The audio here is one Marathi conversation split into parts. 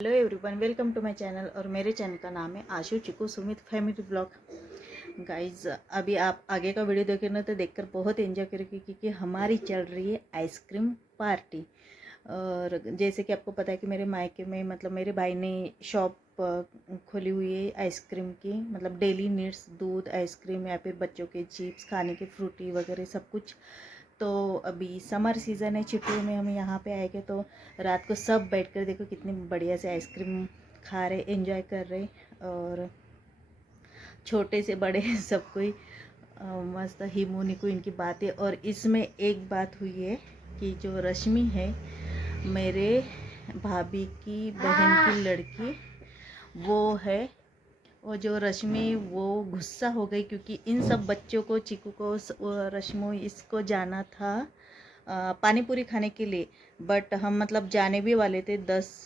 Hello everyone, welcome to my channel. और मेरे चैनल का नाम है आशु चिकू सुमित फैमिली ब्लॉग। गाइज, अभी आप आगे का वीडियो देखें ना तो देखकर बहुत एंजॉय करेंगे क्योंकि हमारी चल रही है आइसक्रीम पार्टी। और जैसे कि आपको पता है कि मेरे मायके में मतलब मेरे भाई ने शॉप खोली हुई है आइसक्रीम की, मतलब डेली नीड्स दूध आइसक्रीम या फिर बच्चों के चिप्स खाने के फ्रूटी वगैरह सब कुछ। तो अभी समर सीज़न है, छुट्टियों में हम यहाँ पे आएंगे तो रात को सब बैठकर देखो कितनी बढ़िया से आइसक्रीम खा रहे, एंजॉय कर रहे। और छोटे से बड़े सब कोई मस्त हिमू निकू इनकी बातें। और इसमें एक बात हुई है कि जो रश्मि है, मेरे भाभी की बहन की लड़की, वो जो रश्मि वो गुस्सा हो गई क्योंकि इन सब बच्चों को, चिकू को, रश्मि इसको जाना था पानी पूरी खाने के लिए। बट हम मतलब जाने भी वाले थे, 10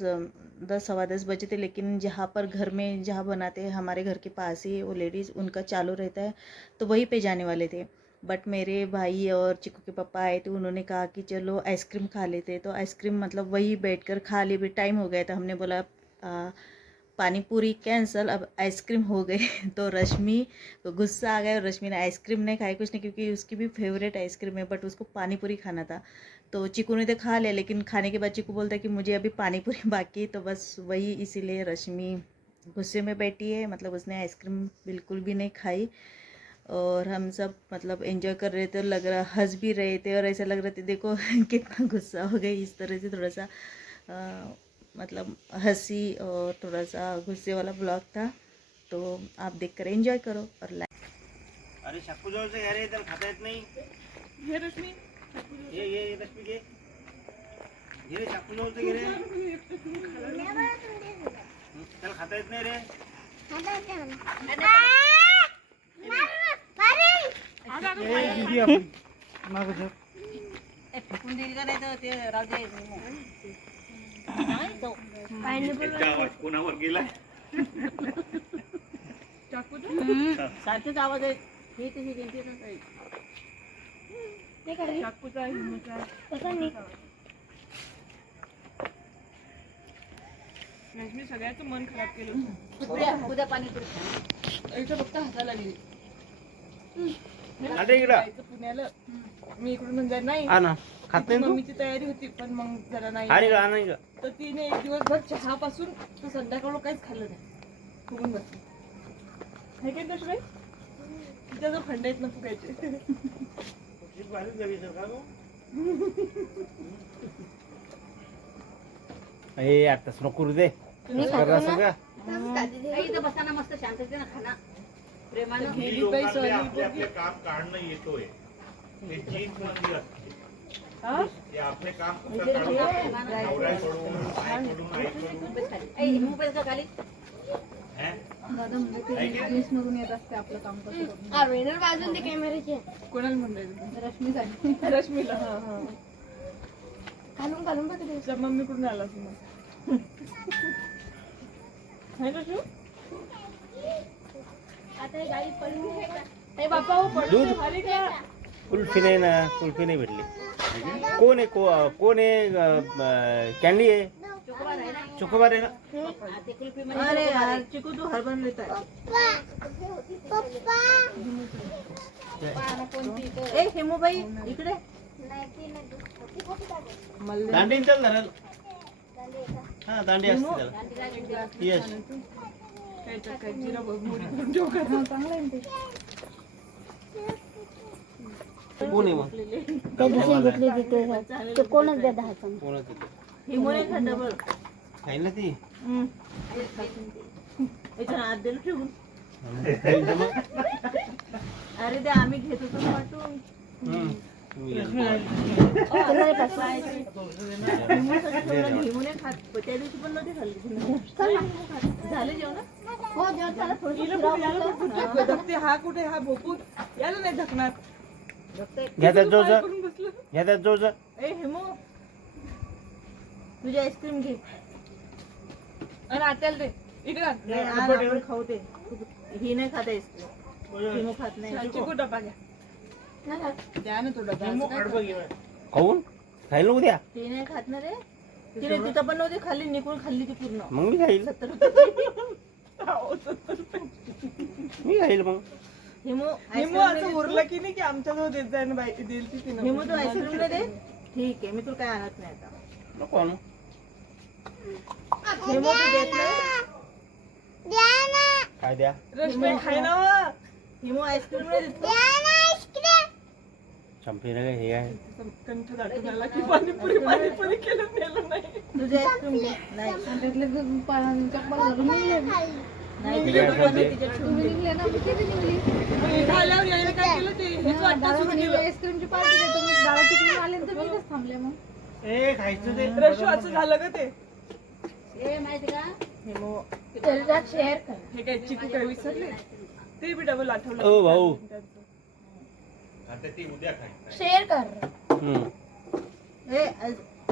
सवा 10 बजे थे, लेकिन जहाँ पर घर में जहाँ बनाते हैं हमारे घर के पास ही वो लेडीज़ उनका चालू रहता है तो वहीं पे जाने वाले थे। बट मेरे भाई और चिकू के पापा आए थे, उन्होंने कहा कि चलो आइसक्रीम खा लेते। तो आइसक्रीम मतलब वही बैठकर खा लिए, भी टाइम हो गया था। हमने बोला पानी पूरी कैंसल, अब आइसक्रीम हो गई। तो रश्मि को गुस्सा आ गया और रश्मि ने आइसक्रीम नहीं खाई, कुछ नहीं, क्योंकि उसकी भी फेवरेट आइसक्रीम है, बट उसको पानी पूरी खाना था। तो चिकू ने तो खा लिया, लेकिन खाने के बाद चिकू बोलता है कि मुझे अभी पानी पूरी बाकी है। तो बस वही, इसीलिए रश्मि गुस्से में बैठी है, मतलब उसने आइसक्रीम बिल्कुल भी नहीं खाई। और हम सब मतलब एंजॉय कर रहे थे और लग रहा हंस भी रहे थे, और ऐसा लग रहा था देखो कितना गुस्सा हो गई। इस तरह से थोड़ा सा मतलब हंसी और थोड़ा सा गुस्से वाला ब्लॉग था। तो आप देखकर एंजॉय करो और लाइक। अरे शक्कू जवळ से अरे त्याला खाता येत नाही। हे रश्मी, ये रश्मी घे रे शक्कू जवळ से घे रे, त्याला खाता येत नाही रे। ए दीदी आपण मागो झोप ए फेकून देईल का नाही तर ते राहू दे त्याचा आवाज कोणावर गेलाय? सारखेच आवाज आहे हे तशी गेली ना चाकूचा हिमूचा रश्मी सगळ्याचं मन खराब केलं होतं. उद्या पाणी पुरी इथं फक्त हसायला लागली. अरे इकडं जायचं पुण्याला, मी इकडून म्हणजे नाही आ ना खात नाही तू? मम्मीची तयारी होती, पण मग जरा नाही. अरे इकडं आणा इकडं. तर तिने एक दिवसभर चहापासून तर संध्याकाळ काहीच खाल्लं नाही, फुगून बसली. हे काय रश्मी, तिच्या जो फंड आहेत ना फुगायचे. ए आताच नको रे दे. सगळं इथं बसताना मस्त शांततेने ना खाना प्रेमानं गेली बाई सोनी आपले काम काढणं येतोय ते चीज मध्ये असते. हा? ते आपले काम म्हणजे कसं हे काढणं, driver. नवऱ्याकडून, बायकोकडून, आईकडून, ए मोबाईल का खाली हैं? कोणाला म्हणलं रश्मीला. हा हा सब मम्मीकडून आला मग. हाय रश्मी, ए बापा हो पडून दूध. खाली का? कुल्फी नाही ना, कुल्फी नाही भेटली. कोण आहे कोण आहे? कॅन्डी आहे, चोकोबार आहे ना चोकोबार आहे ना. हा, ते कुल्फी मध्ये अरे चोकोबार आहे. यार चिकू, तू हर बन लेता है। कोणती तो ए हेमू भाई इकडे. दांडी चल धरायला. हा दांडी असते त्याला. गांधी गांधी यस काय काय जिरा मोरी करून ठेव का? कोण आहे मग? कोणच द्या 10 कोणच येते? हिमूने खाल्लं बघ. खाईल ना ती. याच्या हात दिलं ठेवून. खाईल तर मग. अरे ते आम्ही घेत होतो ना वाटून. तुम्ही घ्या. हिमूने खात, त्या दिवशी पण नव्हते खाल्ली. झाले जेवण? धकते हा कुठे, हा भोपूर याला नाही धकणार. घ्या त्यात जोर करून बसलं. घ्या त्यात जोर. ए हेमू, तुझी आईस्क्रीम घे. आणि आत्याला दे इकडे आण. नाही, आण, आपण खाऊ ते. ही नाही खात आईस्क्रीम, हिमू खात नाही. चिकू डबा घ्या, द्या ना तो डबा. खाऊन खायला नको द्या. ही नाही खात ना रे. तिने तिथं पण नव्हती खाल्ली, निघून खाल्ली ती पूर्ण. मग मी खाईल, 70 रुपये. अहो, 70 रुपये. मी खाईल मग. हिमू निम्मं असं उरलं की नाही की आमच्याजवळ देत जाय ना बाई, देईल ती तिनं. हिमू तू आईस्क्रीम दे. ठीक आहे, मी तुला काय आणत नाही आता. नको आणू. हिमू तू देत नाही. काय द्या? रश्मी खाय ना व. हिमू आईस्क्रीम नाही देत. चंपी रे हे आहे. कंठ दाटून आला की पाणीपुरी पाणीपुरी केलं नेलं नाही. तुझे आईस्क्रीम दे. नाही नाही, ठीक तिच्या आहे, दुकानात चालते. तिच्या ठेवून दे. मग इथं आल्यावर यायला काय केलं ते हेच वाटतं सुरू केलं. आईस्क्रीमची पार्टी देतो मी डाळा तिकडून आले तर मी इथेच थांबले मग रश्मी असं झालं का ते? हे माहिती का हिमू त्याच्यात शेअर कर हे काय चिकू काय विसरले? ते बी डबल आठवलं. ओ भाऊ. आता ती उद्या खाईल शेअर कर हम्म. हे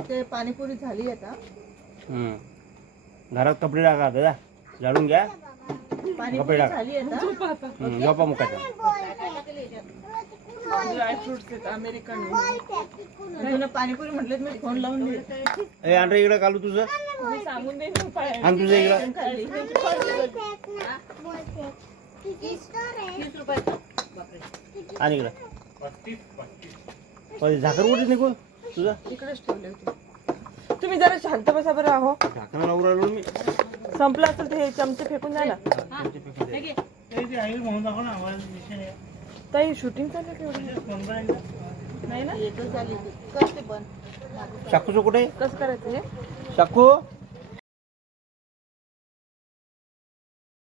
ते पाणीपुरी झाली आता. हम्म. घरात कपडे टाका दादा, झाडून घ्या. पाणीपुरी टाक. झाली आता. झोपा मुकाचा. ड्रायफ्रुट्स आहेत अमेरिकन. तुला पाणीपुरी म्हटलं मी फोन लावून दे. ए आण रे इकडं कालू तुझं. मी सांगून देईन ना उपाय. आण तुझं इकडं. खाल्ली. 30 रुपयाचं बापरे आण इकडं. 35 झाकर कुठे निघू तुझं. इकडेच ठेवले होते. तुम्ही जरा शांत बसा बरं. आहो झाकण लावून राहिलो मी. संपलं असेल ते हे चमचे फेकून द्या ना. हे घे. ताई शूटिंग चालू केवढं नाही ना. एकच झाली ती. करते बंद. शाकूचं कुठे कसं करायचं हे? शाकू